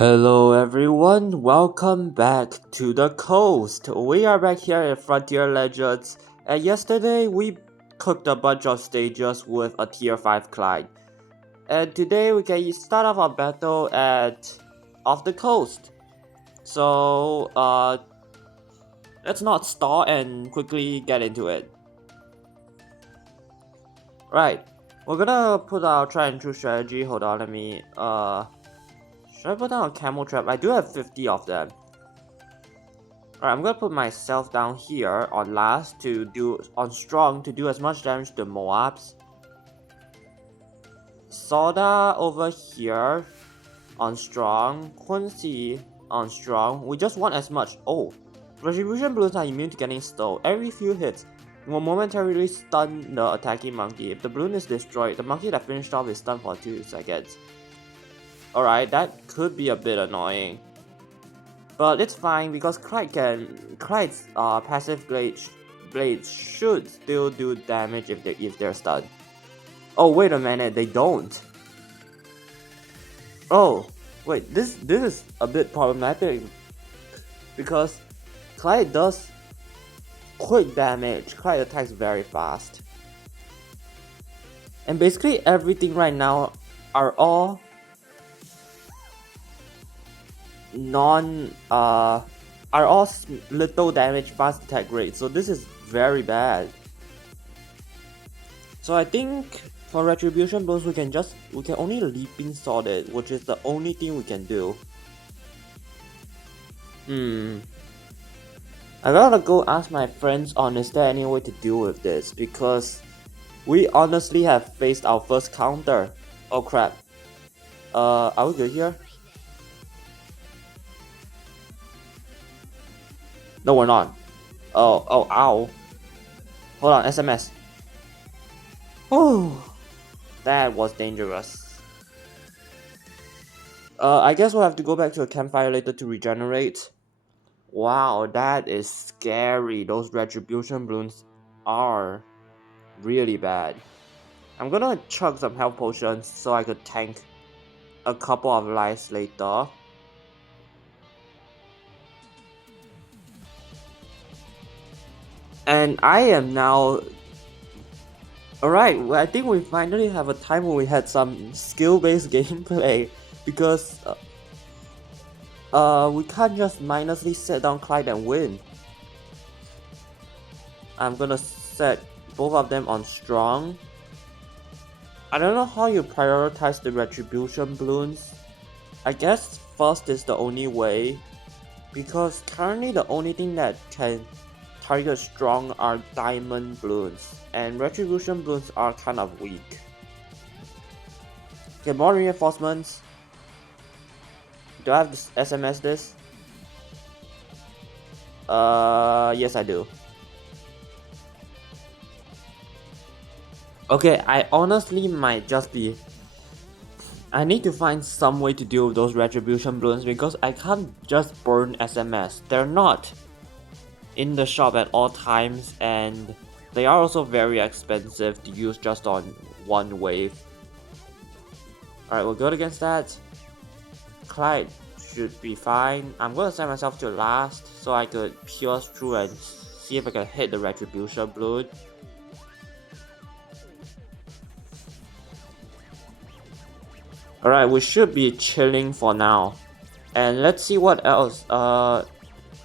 Hello everyone, welcome back to the coast. We are back here at Frontier Legends, and yesterday we cooked a bunch of stages with a tier 5 Clyde. And today we can start off our battle off the coast. So let's not stall and quickly get into it. Right, we're gonna put our try and true strategy. Hold on, let me should I put down a camel trap? I do have 50 of them. Alright, I'm gonna put myself down here on last on strong to do as much damage to Moabs. Soda over here on strong. Quincy on strong. We just want as much. Oh, Retribution Balloons are immune to getting stole. Every few hits will momentarily stun the attacking monkey. If the balloon is destroyed, the monkey that finished off is stunned for 2 seconds. Alright, that could be a bit annoying. But it's fine because Clyde's passive blades should still do damage if they're stunned. Oh wait a minute, they don't. Oh wait, this is a bit problematic because Clyde does quick damage. Clyde attacks very fast, and basically everything right now are all little damage, fast attack rate, so this is very bad. So I think for Retribution Blows we can only Leaping Sword it, which is the only thing we can do. I gotta go ask my friends on is there any way to deal with this, because we honestly have faced our first counter. Oh crap. Are we good here? No, we're not. Oh, ow. Hold on, SMS. Oh, that was dangerous. I guess we'll have to go back to a campfire later to regenerate. Wow, that is scary. Those Retribution Balloons are really bad. I'm gonna chug some health potions so I could tank a couple of lives later. And I am now... Alright, I think we finally have a time when we had some skill-based gameplay, because we can't just mindlessly set down Clyde and win. I'm gonna set both of them on strong. I don't know how you prioritize the Retribution Balloons. I guess first is the only way, because currently the only thing that can target strong are diamond balloons, and Retribution Balloons are kind of weak. Okay, more reinforcements. Do I have to SMS this? Yes I do. Okay, I honestly might just be... I need to find some way to deal with those Retribution Balloons, because I can't just burn SMS. They're not in the shop at all times, and they are also very expensive to use just on one wave. Alright, we're good against that. Clyde should be fine. I'm gonna set myself to last so I could pierce through and see if I can hit the Retribution Balloon. Alright, we should be chilling for now. And let's see what else.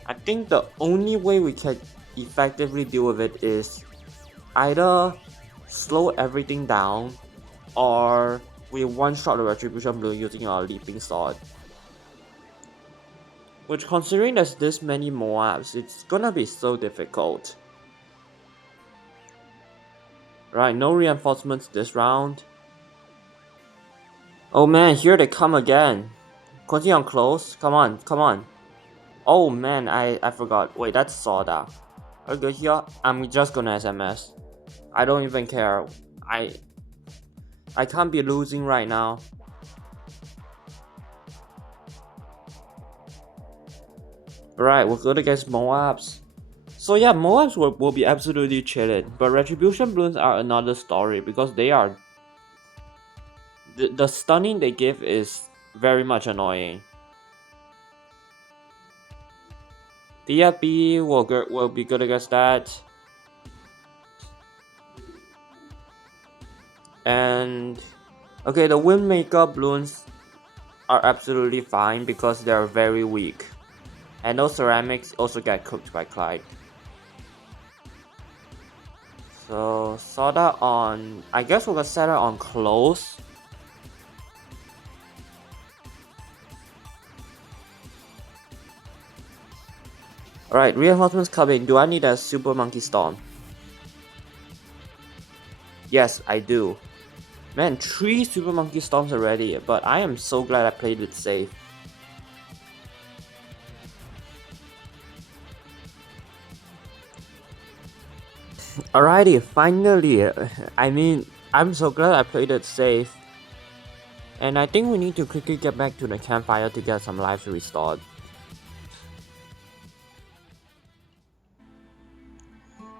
I think the only way we can effectively deal with it is either slow everything down, or we one-shot the Retribution Balloon using our Leaping Sword. Which, considering there's this many Moabs, it's gonna be so difficult. Right, no reinforcements this round. Oh man, here they come again. Continue on close. Come on. Oh man, I forgot. Wait, that's Soda. Are we good here? I'm just gonna SMS. I don't even care. I can't be losing right now. Right, we're good against Moabs. So yeah, Moabs will be absolutely chilling, but Retribution Balloons are another story, because they are... The stunning they give is very much annoying. VFB will be good against that. And okay, the Windmaker balloons are absolutely fine because they're very weak. And those ceramics also get cooked by CLYDE. So sorta on, I guess we're gonna set it on close. Alright, reinforcements coming. Do I need a super monkey storm? Yes, I do. Man, 3 super monkey storms already, but I am so glad I played it safe. Alrighty, finally. I mean, I'm so glad I played it safe. And I think we need to quickly get back to the campfire to get some lives restored.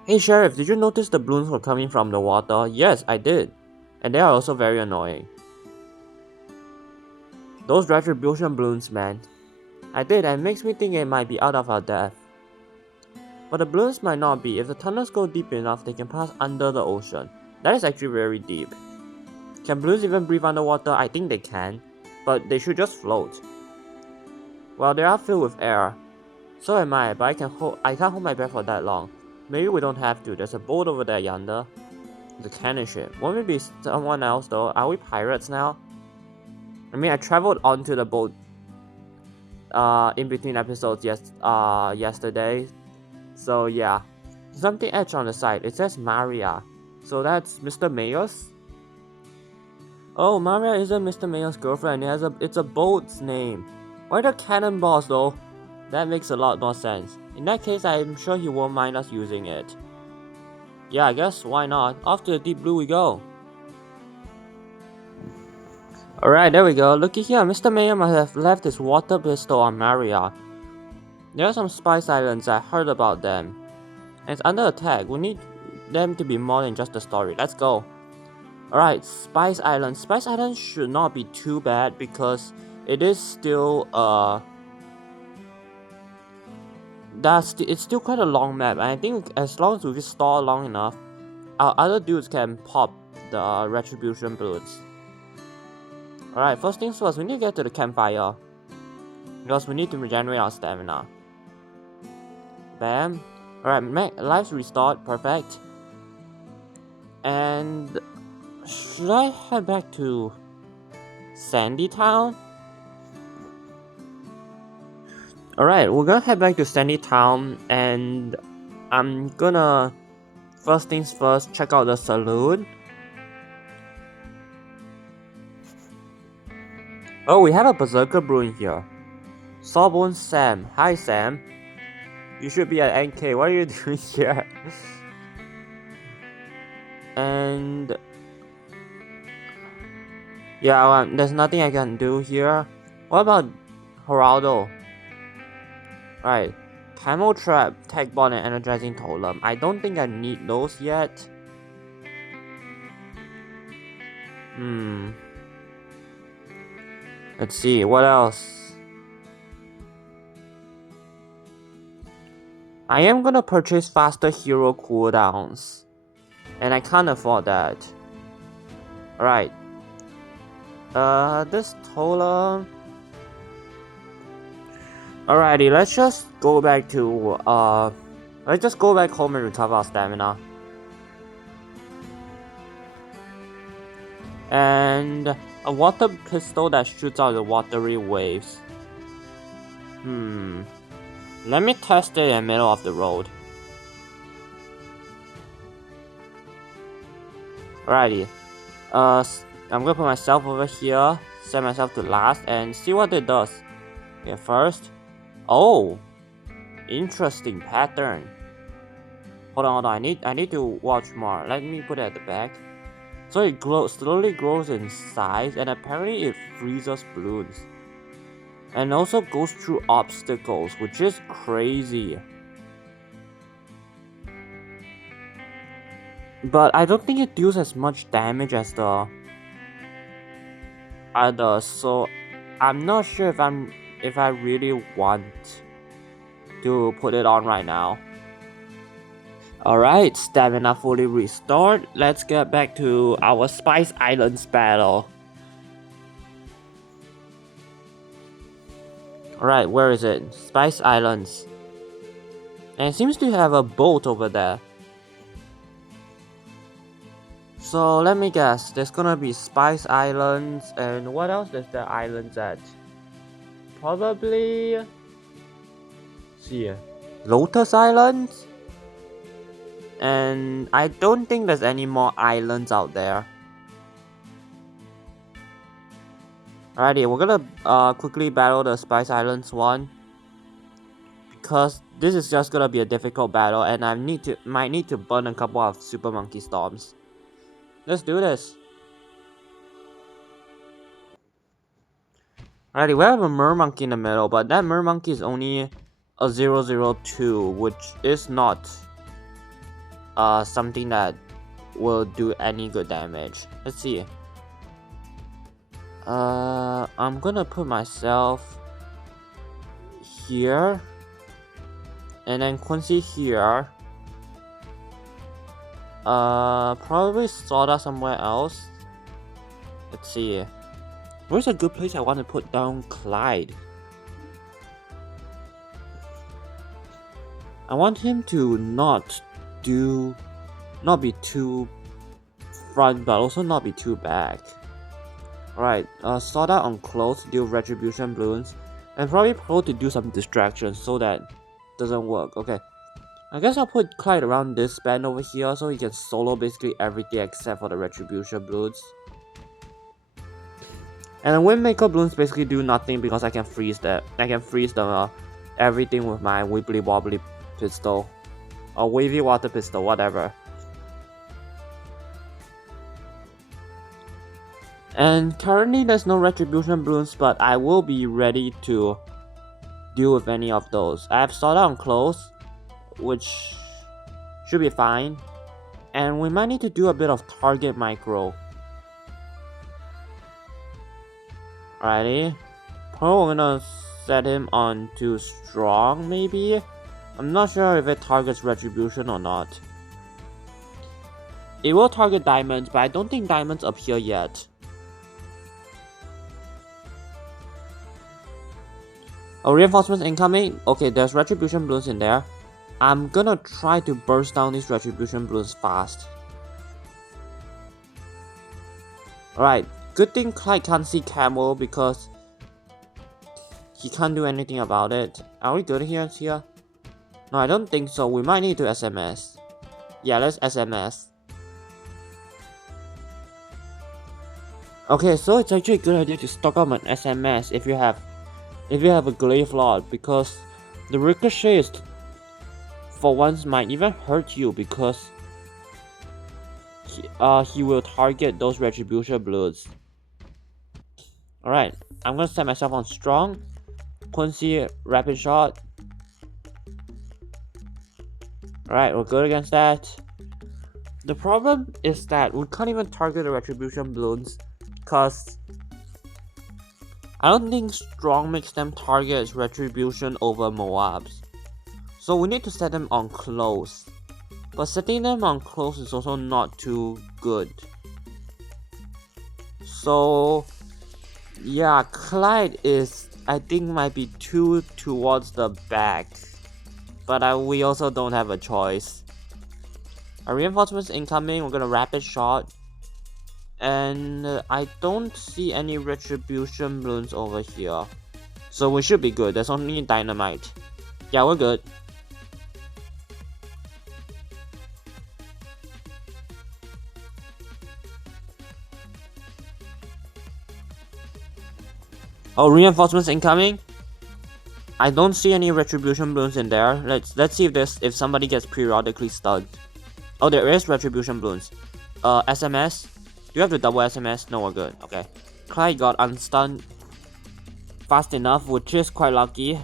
Hey Sheriff, did you notice the balloons were coming from the water? Yes, I did. And they are also very annoying. Those retribution balloons, man. I did, and it makes me think it might be out of our depth. But the balloons might not be. If the tunnels go deep enough, they can pass under the ocean. That is actually very deep. Can balloons even breathe underwater? I think they can, but they should just float. Well, they are filled with air. So am I, but I can't hold my breath for that long. Maybe we don't have to. There's a boat over there yonder. The cannon ship. Won't it be someone else though? Are we pirates now? I mean, I traveled onto the boat in between episodes yesterday. So yeah. Something etched on the side. It says Maria. So that's Mr. Mayer's? Oh, Maria isn't Mr. Mayer's girlfriend. It's a boat's name. Why the cannonballs though? That makes a lot more sense. In that case, I'm sure he won't mind us using it. Yeah, I guess why not? Off to the deep blue we go. Alright, there we go. Looky here, Mr. Mayer must have left his water pistol on Maria. There are some spice islands, I heard about them. And it's under attack. We need them to be more than just a story. Let's go. Alright, Spice Island. Spice Island should not be too bad because it is still it's still quite a long map, and I think as long as we stall long enough, our other dudes can pop the retribution balloons. Alright, first things first, we need to get to the campfire because we need to regenerate our stamina. Bam. Alright, lives restored, perfect. And should I head back to Sandy Town? Alright, we're gonna head back to Sandy Town, and I'm gonna, first things first, check out the saloon. Oh, we have a Berserker Brew here. Sawbone Sam. Hi Sam. You should be at NK. What are you doing here? And yeah, there's nothing I can do here. What about Geraldo? Right, Camo Trap, Tech Bond, and Energizing Totem. I don't think I need those yet. Let's see, what else? I am gonna purchase faster hero cooldowns, and I can't afford that. Alright. This Totem. Alrighty, let's just go back to let's just go back home and recover our stamina. And a water pistol that shoots out the watery waves. Let me test it in the middle of the road. Alrighty. I'm gonna put myself over here, set myself to last, and see what it does. Yeah, first. Oh, interesting pattern. Hold on. I need to watch more. Let me put it at the back. So it slowly grows in size, and apparently it freezes balloons. And also goes through obstacles, which is crazy. But I don't think it deals as much damage as the others, so I'm not sure if I really want to put it on right now. Alright, stamina fully restored. Let's get back to our Spice Islands battle. Alright, where is it? Spice Islands. And it seems to have a boat over there. So let me guess, there's gonna be Spice Islands, and what else is there islands at? Probably... see, Lotus Islands? And I don't think there's any more islands out there. Alrighty, we're gonna quickly battle the Spice Islands one, because this is just gonna be a difficult battle, and I might need to burn a couple of Super Monkey Storms. Let's do this. Alrighty, we have a Mer Monkey in the middle, but that Mer Monkey is only a 002, which is not something that will do any good damage. Let's see. I'm gonna put myself here, and then Quincy here. Probably Soda somewhere else. Let's see. Where's a good place I want to put down Clyde? I want him to not be too front, but also not be too back. Alright, Soda on close, deal retribution balloons, and probably Pro to do some distractions so that doesn't work. Okay, I guess I'll put Clyde around this band over here so he can solo basically everything except for the retribution balloons. And the Windmaker balloons basically do nothing because I can freeze that. I can freeze the everything with my wibbly wobbly pistol, or wavy water pistol, whatever. And currently there's no retribution balloons, but I will be ready to deal with any of those. I have Soda on close, which should be fine, and we might need to do a bit of target micro. Alrighty, Pro, we're gonna set him on to strong maybe? I'm not sure if it targets retribution or not. It will target diamonds, but I don't think diamonds appear yet. Oh, reinforcements incoming. Okay, there's retribution balloons in there. I'm gonna try to burst down these retribution balloons fast. Alright, good thing Clyde can't see Camel because he can't do anything about it. Are we good here? No, I don't think so. We might need to SMS. Yeah, let's SMS. Okay, so it's actually a good idea to stock up an SMS if you have a glaive lord, because the ricochet is for once might even hurt you because he will target those retribution balloons. Alright, I'm gonna set myself on strong. Quincy rapid shot. Alright, we're good against that. The problem is that we can't even target the retribution balloons because I don't think strong makes them target retribution over Moabs. So we need to set them on close. But setting them on close is also not too good. So yeah, Clyde is, I think, might be too towards the back. But we also don't have a choice. Our reinforcements incoming, we're gonna rapid shot. And I don't see any retribution balloons over here. So we should be good. There's only dynamite. Yeah, we're good. Oh, reinforcements incoming. I don't see any retribution balloons in there. Let's see if somebody gets periodically stunned. Oh, there is retribution balloons. SMS. Do you have to double SMS? No, we're good. Okay. Clyde got unstunned fast enough, which is quite lucky.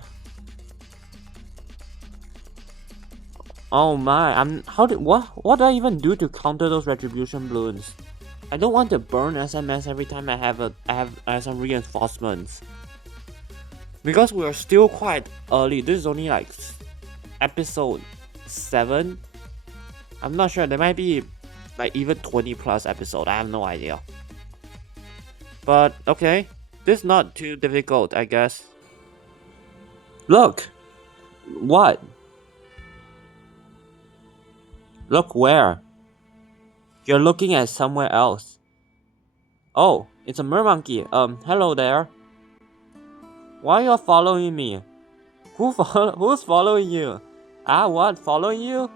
Oh my! What do I even do to counter those retribution balloons? I don't want to burn SMS every time I have some reinforcements. Because we are still quite early. This is only like episode 7. I'm not sure. There might be like even 20 plus episode. I have no idea. But okay, this is not too difficult, I guess. Look! What? Look where? You're looking at somewhere else. Oh, it's a mermonkey. Hello there. Why are you following me? Who's following you? Ah, what? Following you?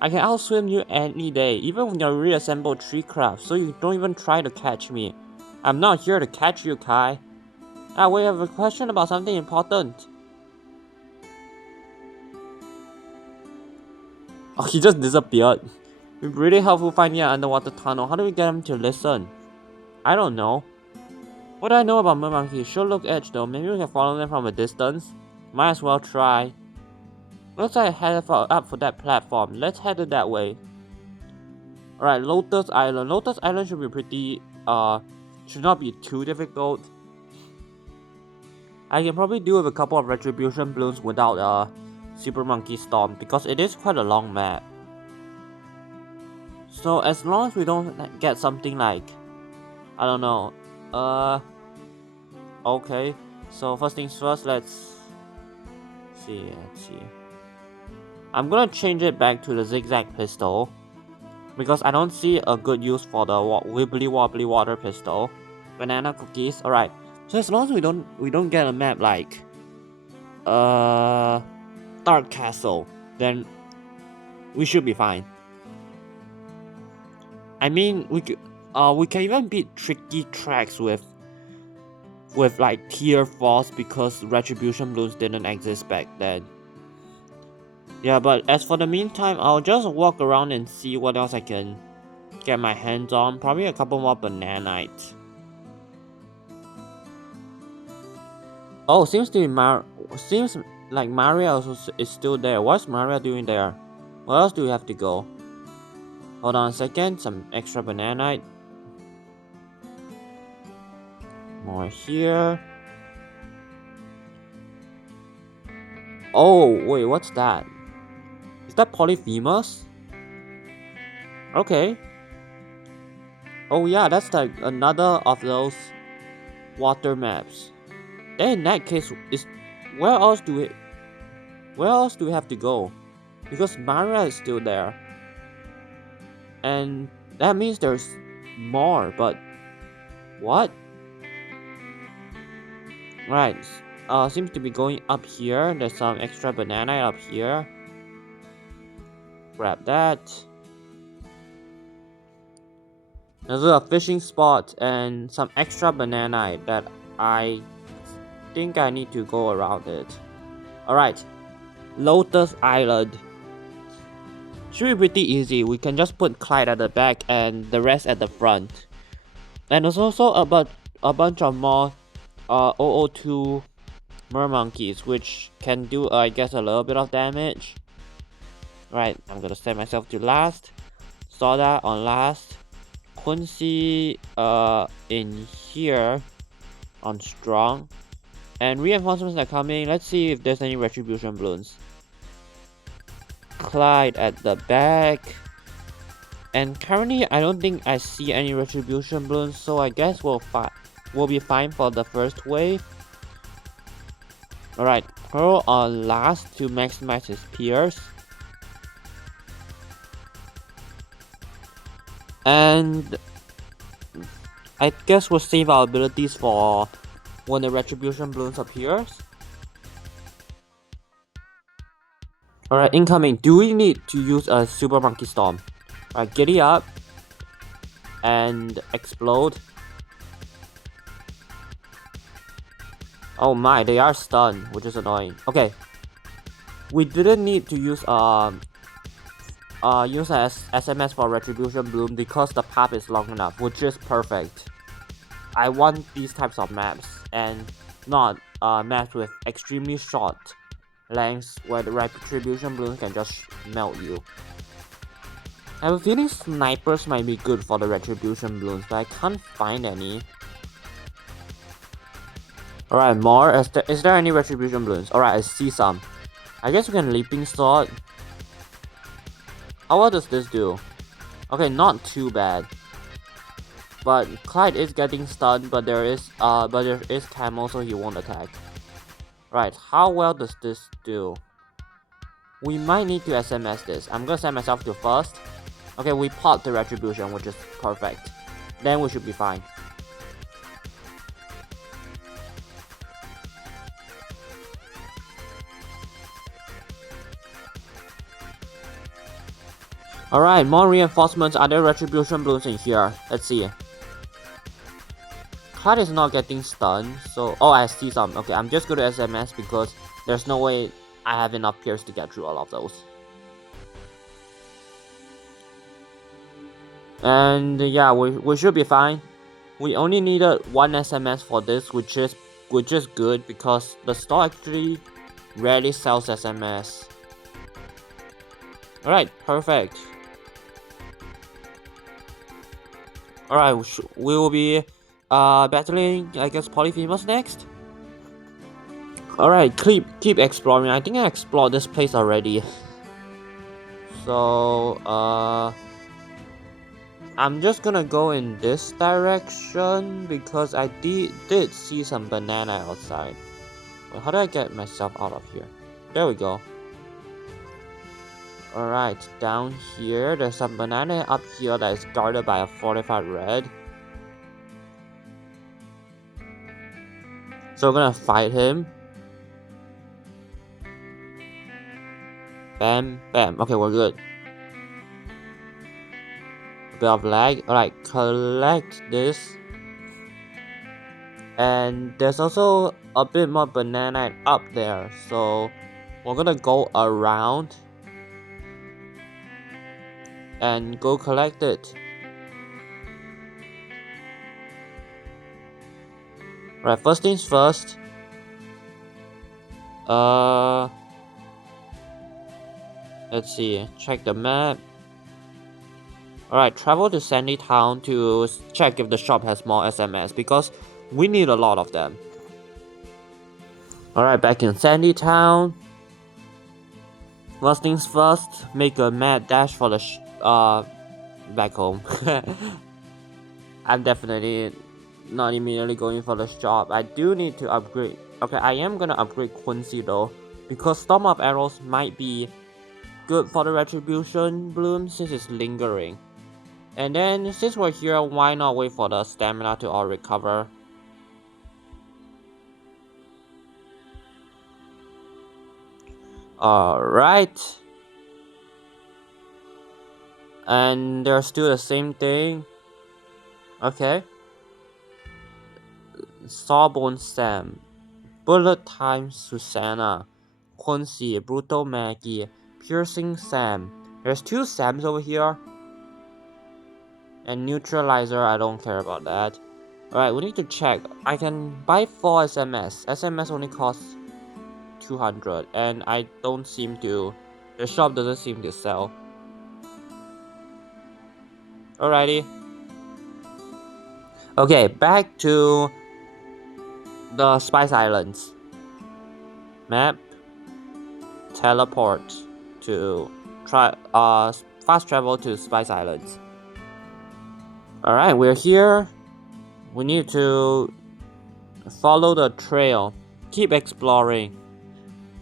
I can outswim you any day, even when you're reassembled tree craft, so you don't even try to catch me. I'm not here to catch you, Kai. Ah, we have a question about something important. Oh, he just disappeared. It'd be really helpful finding an underwater tunnel. How do we get him to listen? I don't know. What do I know about mermonkeys? Sure look edge though. Maybe we can follow them from a distance. Might as well try. Looks like I headed up for that platform. Let's head it that way. Alright, Lotus Island. Lotus Island should be pretty, should not be too difficult. I can probably do with a couple of retribution balloons without Super Monkey Storm because it is quite a long map. So as long as we don't get something like, I don't know, okay. So first things first, let's see. I'm gonna change it back to the zigzag pistol because I don't see a good use for the wibbly wobbly water pistol. Banana cookies. Alright. So as long as we don't get a map like Dark Castle, then we should be fine. I mean, we can even beat tricky tracks with like tier 4s because retribution balloons didn't exist back then. Yeah, but as for the meantime, I'll just walk around and see what else I can get my hands on. Probably a couple more bananites. Oh, seems like Maria also is still there. What's Maria doing there? Where else do we have to go? Hold on a second. Some extra bananite. More here. Oh, wait, what's that? Is that Polyphemus? Okay. Oh yeah, that's like another of those water maps. Then in that case, where else do we have to go? Because Maria is still there. And that means there's more, but what? Right. Seems to be going up here. There's some extra banana up here. Grab that. There's a fishing spot and some extra banana that I think I need to go around it. Alright. Lotus Island. Should be pretty easy. We can just put CLYDE at the back and the rest at the front. And there's also a bunch of more 002 mermonkeys, which can do I guess a little bit of damage. Right, I'm gonna set myself to last. Soda on last. Quincy in here on strong. And reinforcements are coming. Let's see if there's any retribution balloons. CLYDE at the back. And currently I don't think I see any retribution balloons, so I guess we'll be fine for the first wave. Alright, Pearl on last to maximize his pierce. And I guess we'll save our abilities for when the retribution balloons appears. Alright, incoming. Do we need to use a Super Monkey Storm? Alright, giddy up and explode. Oh my, they are stunned, which is annoying. Okay, we didn't need to use SMS for retribution balloon because the path is long enough, which is perfect. I want these types of maps and not maps with extremely short lengths where the retribution balloon can just melt you. I have a feeling snipers might be good for the retribution balloons, but I can't find any. Alright, more. Is there any retribution balloons? Alright, I see some. I guess we can leaping sword. How well does this do? Okay, not too bad. But Clyde is getting stunned, but there is camo, so he won't attack. Right, how well does this do? We might need to SMS this. I'm gonna send myself to first. Okay, we pot the retribution, which is perfect. Then we should be fine. Alright, more reinforcements. Are there retribution balloons in here? Let's see. Clyde is not getting stunned, so... Oh, I see some. Okay, I'm just going to SMS because there's no way I have enough pierce to get through all of those. And yeah, we should be fine. We only needed one SMS for this, which is good because the store actually rarely sells SMS. Alright, perfect. Alright, we will be battling, I guess, Polyphemus next. Alright, keep exploring. I think I explored this place already. So, I'm just gonna go in this direction because I did see some banana outside. Wait, how do I get myself out of here? There we go. Alright, down here, there's some banana up here that is guarded by a fortified red. So we're gonna fight him. Bam, bam. Okay, we're good. A bit of lag. Alright, collect this. And there's also a bit more banana up there. So we're gonna go around and go collect it. Right, first things first. Let's see. Check the map. Alright, travel to Sandy Town to check if the shop has more SMS because we need a lot of them. Alright, back in Sandy Town. First things first, make a mad dash for the back home. I'm definitely not immediately going for the shop. I do need to upgrade. Okay, I am gonna upgrade Quincy though, because Storm of Arrows might be good for the retribution bloom since it's lingering. And then since we're here, why not wait for the stamina to all recover? Alright. And they're still the same thing. Okay. Sawbone Sam. Bullet Time Susanna. Quincy. Brutal Maggie. Piercing Sam. There's two Sams over here. And Neutralizer, I don't care about that. Alright, we need to check. I can buy 4 SMS. SMS only costs 200 and I don't seem to... The shop doesn't seem to sell. Alrighty. Okay, back to the Spice Islands. Map. Teleport to fast travel to Spice Islands. Alright, we're here. We need to follow the trail. Keep exploring.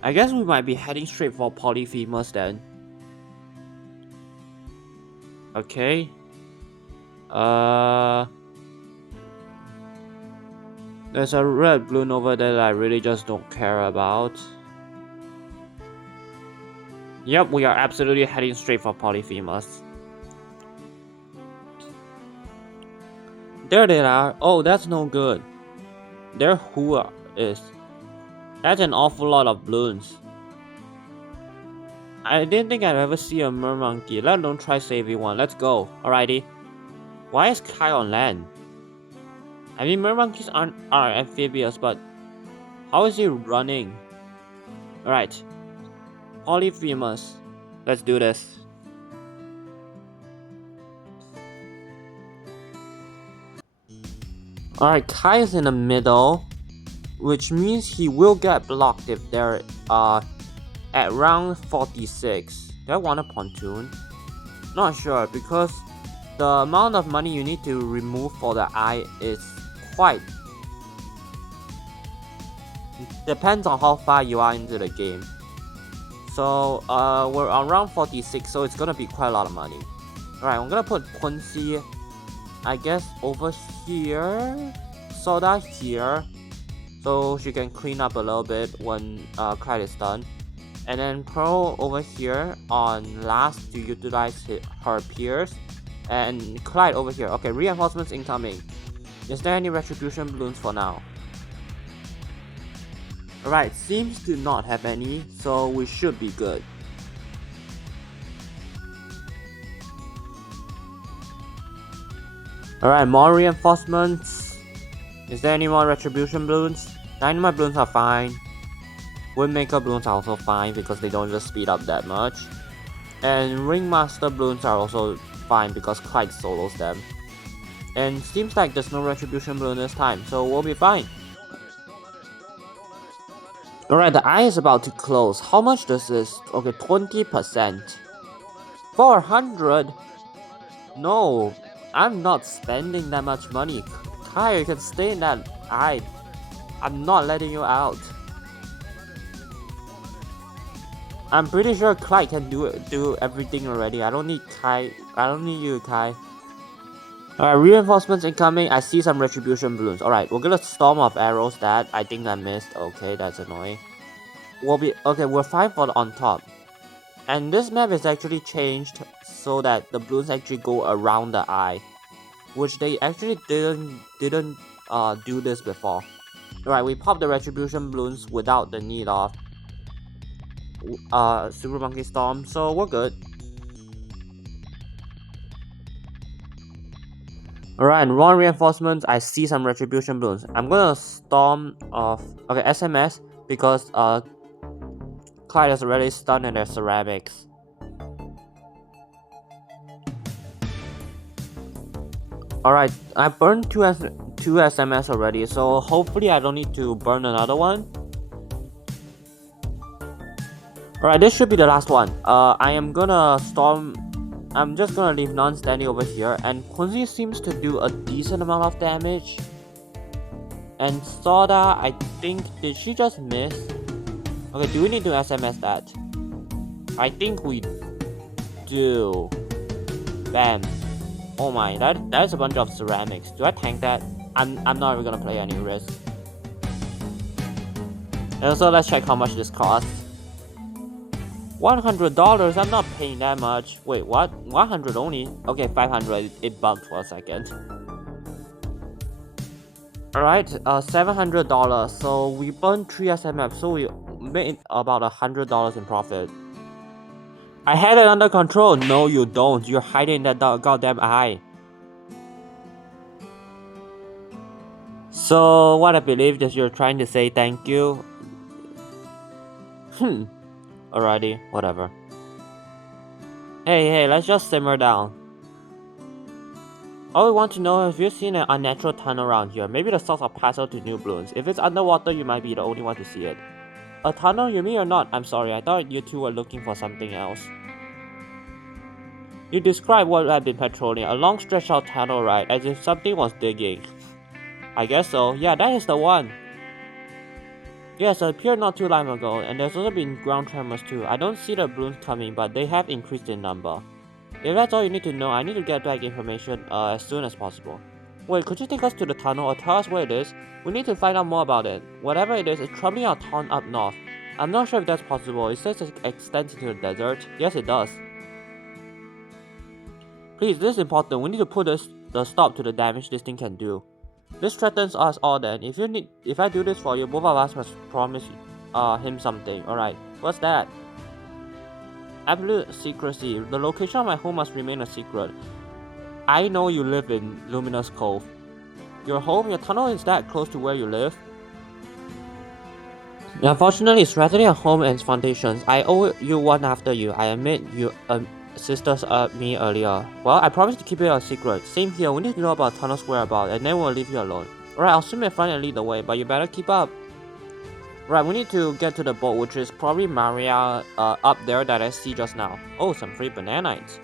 I guess we might be heading straight for Polyphemus then. Okay. There's a red bloon over there that I really just don't care about. Yep, we are absolutely heading straight for Polyphemus. There they are. Oh, that's no good. There who is. That's an awful lot of balloons. I didn't think I'd ever see a mermonkey, let alone try saving one. Let's go. Alrighty. Why is Kai on land? I mean, mermonkeys are amphibious, but how is he running? Alright. Polyphemus. Let's do this. Alright, Kai is in the middle. which means he will get blocked if they're at round 46. Do I want a pontoon? Not sure, because the amount of money you need to remove for the eye is quite... depends on how far you are into the game. So we're on round 46, so it's gonna be quite a lot of money. Alright, I'm gonna put Quincy, I guess, over here, Soda here, so she can clean up a little bit when CLYDE is done. And then Pearl over here on last to utilize her peers. And CLYDE over here. Okay, reinforcements incoming. Is there any retribution balloons for now? Alright, seems to not have any, so we should be good. Alright, more reinforcements. Is there any more retribution balloons? Dynamite balloons are fine. Windmaker balloons are also fine because they don't just speed up that much. And Ringmaster balloons are also fine because CLYDE solos them. And seems like there's no retribution balloon this time, so we'll be fine. Alright, the eye is about to close. How much does this? Okay, 20%. 400? No, I'm not spending that much money. Kai, you can stay in that eye. I'm not letting you out. I'm pretty sure CLYDE can do everything already. I don't need Kai. I don't need you, Kai. Alright, reinforcements incoming. I see some retribution balloons. Alright, we're gonna storm off arrows that I think I missed. Okay, that's annoying. We're fine for the on top. And this map is actually changed so that the balloons actually go around the eye, which they actually didn't do this before. Alright, we popped the retribution balloons without the need of Super Monkey Storm, so we're good. Alright, and wrong reinforcements, I see some retribution balloons. I'm gonna storm off SMS because CLYDE is already stunned in their ceramics. Alright, I burned two SMS already, so hopefully I don't need to burn another one. Alright, this should be the last one. I'm just gonna leave none standing over here, and Quincy seems to do a decent amount of damage. And Soda, I think, did she just miss? Okay, do we need to SMS that? I think we do. Bam. Oh my, that's a bunch of ceramics. Do I tank that? I'm not even gonna play any risk. And also, let's check how much this costs. $100, I'm not paying that much. Wait, what? 100 only? Okay, 500, it bumped for a second. Alright, $700, so we burned 3 SMF, so we made about $100 in profit. I had it under control. No, you don't. You're hiding in that goddamn eye. So, what I believe is you're trying to say thank you. Alrighty, whatever. Hey, let's just simmer down. All we want to know is if you've seen an unnatural tunnel around here. Maybe the source of passed out to new balloons. If it's underwater, you might be the only one to see it. A tunnel, you mean or not? I'm sorry, I thought you two were looking for something else. You described what I've been patrolling, a long stretched out tunnel, right? As if something was digging. I guess so. Yeah, that is the one. Yes, it appeared not too long ago, and there's also been ground tremors too. I don't see the balloons coming, but they have increased in number. If that's all you need to know, I need to get back information as soon as possible. Wait, could you take us to the tunnel or tell us where it is? We need to find out more about it. Whatever it is, it's troubling our town up north. I'm not sure if that's possible. It says it extends into the desert. Yes, it does. Please, this is important. We need to put the stop to the damage this thing can do. This threatens us all then. If I do this for you, both of us must promise him something. Alright, what's that? Absolute secrecy. The location of my home must remain a secret. I know you live in Luminous Cove. Your home, your tunnel is that close to where you live? Unfortunately, it's rather a home and its foundations. I owe you one after you. I admit you sisters me earlier. Well, I promise to keep it a secret. Same here, we need to know about tunnel's whereabouts, and then we'll leave you alone. Alright, I'll swim in front and lead the way, but you better keep up. Right, we need to get to the boat, which is probably Maria up there that I see just now. Oh, some free bananites.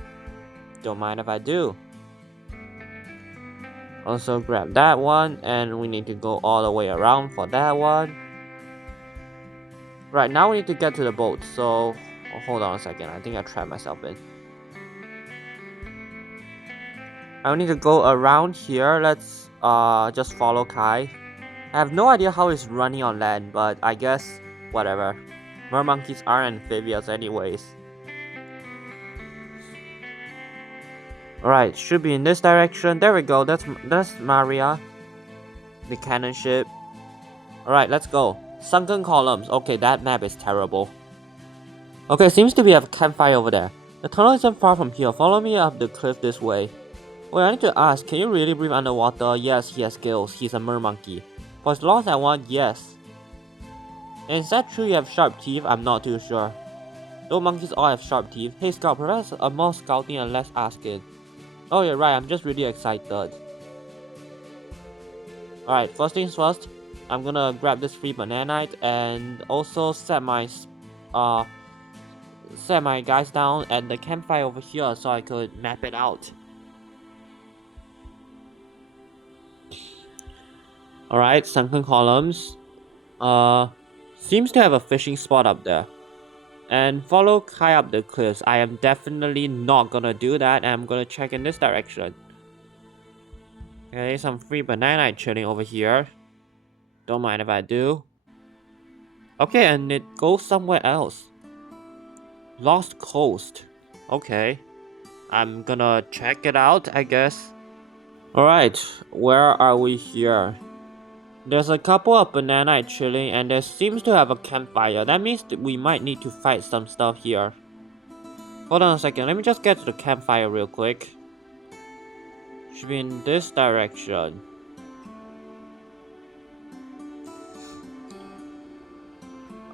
Don't mind if I do. Also grab that one, and we need to go all the way around for that one. Right, now we need to get to the boat, so hold on a second. I think I trapped myself in. I need to go around here. Let's just follow Kai. I have no idea how he's running on land, but I guess whatever. Mermonkeys are amphibious anyways. Alright, should be in this direction. There we go. That's Maria. The cannon ship. Alright, let's go. Sunken columns. Okay, that map is terrible. Okay, seems to be a campfire over there. The tunnel isn't far from here. Follow me up the cliff this way. Wait, I need to ask, can you really breathe underwater? Yes, he has skills. He's a mermonkey. For as long as I want, yes. And is that true you have sharp teeth? I'm not too sure. Though monkeys all have sharp teeth. Hey Scout, perhaps a more scouting and less asking. Oh, you're right, I'm just really excited. Alright, first things first, I'm gonna grab this free bananite and also set my guys down at the campfire over here so I could map it out. Alright, sunken columns. Seems to have a fishing spot up there. And follow Kai up the cliffs. I am definitely not gonna do that, and I'm gonna check in this direction. Okay, some free bananite chilling over here. Don't mind if I do. Okay, and it goes somewhere else. Lost Coast. Okay. I'm gonna check it out, I guess. Alright, where are we here? There's a couple of bananite chilling and there seems to have a campfire. That means that we might need to fight some stuff here. Hold on a second, let me just get to the campfire real quick. Should be in this direction.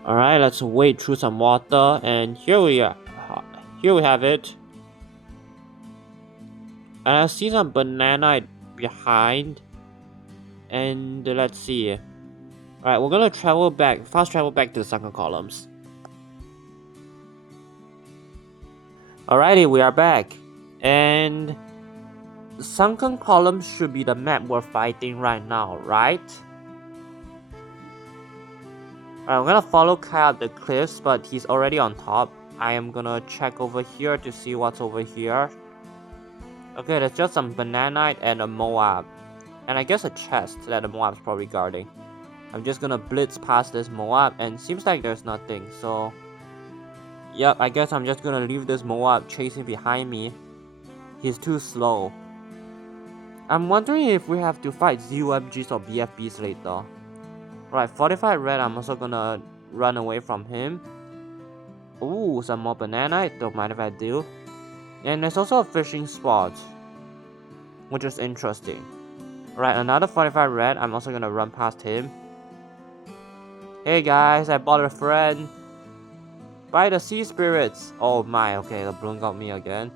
Alright, let's wade through some water and here we are. Here we have it. And I see some bananite behind. And let's see. Alright, we're gonna fast travel back to the sunken columns. Alrighty, we are back. And the sunken columns should be the map we're fighting right now, right? Alright, I'm gonna follow Kai up the cliffs, but he's already on top. I am gonna check over here to see what's over here. Okay, there's just some bananite and a Moab. And I guess a chest that the Moab's probably guarding. I'm just gonna blitz past this Moab and seems like there's nothing, so... Yep, I guess I'm just gonna leave this Moab chasing behind me. He's too slow. I'm wondering if we have to fight ZUMGs or BFBs later. Right, 45 red, I'm also gonna run away from him. Ooh, some more bananite, don't mind if I do. And there's also a fishing spot, which is interesting. Right, another 45 red. I'm also gonna run past him. Hey guys, I bought a friend. By the sea spirits. Oh my, okay, the bloon got me again.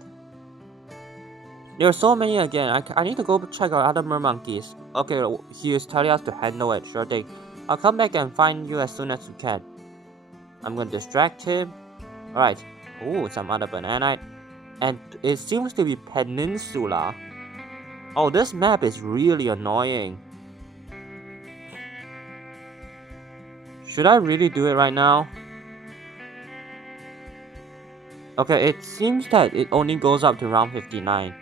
There are so many again. I need to go check out other mermonkeys. Okay, he is telling us to handle it. Sure thing. I'll come back and find you as soon as we can. I'm gonna distract him. Alright. Ooh, some other bananite. And it seems to be Peninsula. Oh, this map is really annoying. Should I really do it right now? Okay, it seems that it only goes up to round 59.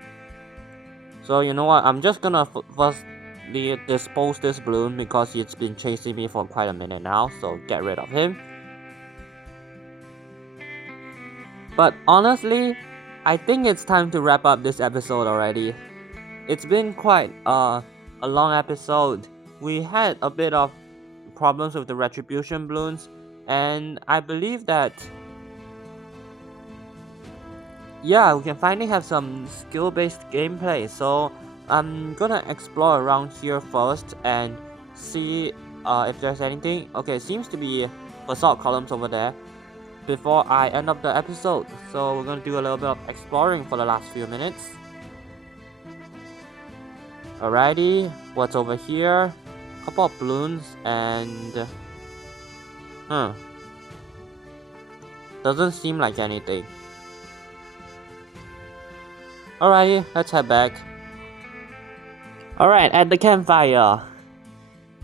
So you know what, I'm just gonna firstly dispose this bloon because it's been chasing me for quite a minute now, so get rid of him. But honestly, I think it's time to wrap up this episode already. It's been quite a long episode. We had a bit of problems with the retribution bloons, and I believe that yeah, we can finally have some skill-based gameplay. So I'm gonna explore around here first and see if there's anything. Okay, seems to be basalt columns over there before I end up the episode. So we're gonna do a little bit of exploring for the last few minutes. Alrighty, what's over here? Couple of bloons and Doesn't seem like anything. Alright, let's head back. Alright, at the campfire.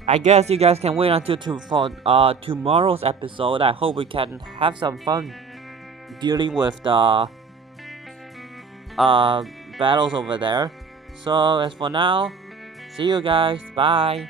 I guess you guys can wait until tomorrow's episode. I hope we can have some fun dealing with the battles over there. So as for now, see you guys. Bye.